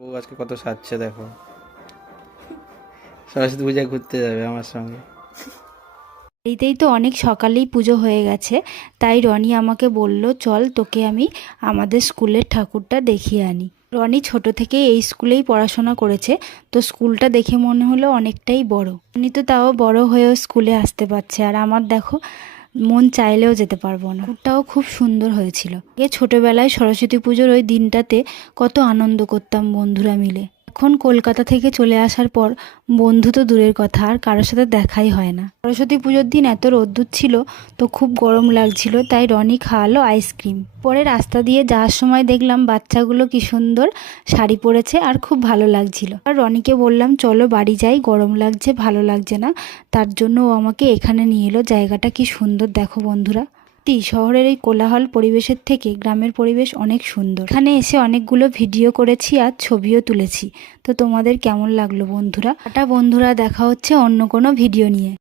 ও আজকে কত সাজছে দেখো। সরস্বতী পূজায় ঘুরতে যাবে আমার সঙ্গে। বাড়িতেই তো অনেক সকালেই পুজো হয়ে গেছে, তাই রনি আমাকে বলল চল তোকে আমি আমাদের স্কুলের ঠাকুরটা দেখিয়ে আনি। রনি ছোট থেকেই এই স্কুলেই পড়াশোনা করেছে, তো স্কুলটা দেখে মনে হলো অনেকটাই বড়। রনি তো তাও বড় হয়েও স্কুলে আসতে পারছে, আর আমার দেখো মন চাইলেও যেতে পারবো না। ঠাকুরটাও খুব সুন্দর হয়েছিল। ছোটবেলায় সরস্বতী পুজোর ওই দিনটাতে কত আনন্দ করতাম বন্ধুরা মিলে। এখন কলকাতা থেকে চলে আসার পর বন্ধু তো দূরের কথা, আর কারোর সাথে দেখাই হয় না। সরস্বতী পুজোর দিন এত রোদ্দুর ছিল, তো খুব গরম লাগছিল, তাই রনি খাওয়ালো আইসক্রিম। পরে রাস্তা দিয়ে যাওয়ার সময় দেখলাম বাচ্চাগুলো কি সুন্দর শাড়ি পরেছে, আর খুব ভালো লাগছিল। আর রনিকে বললাম চলো বাড়ি যাই, গরম লাগছে, ভালো লাগছে না। তার জন্য ও আমাকে এখানে নিয়ে এলো। জায়গাটা কি সুন্দর দেখো বন্ধুরা। শহরের এই কোলাহল পরিবেশের থেকে গ্রামের পরিবেশ অনেক সুন্দর। এখানে এসে অনেকগুলো ভিডিও করেছি আর ছবিও তুলেছি। তো তোমাদের কেমন লাগলো বন্ধুরা? বন্ধুরা, দেখা হচ্ছে অন্য কোনো ভিডিও নিয়ে।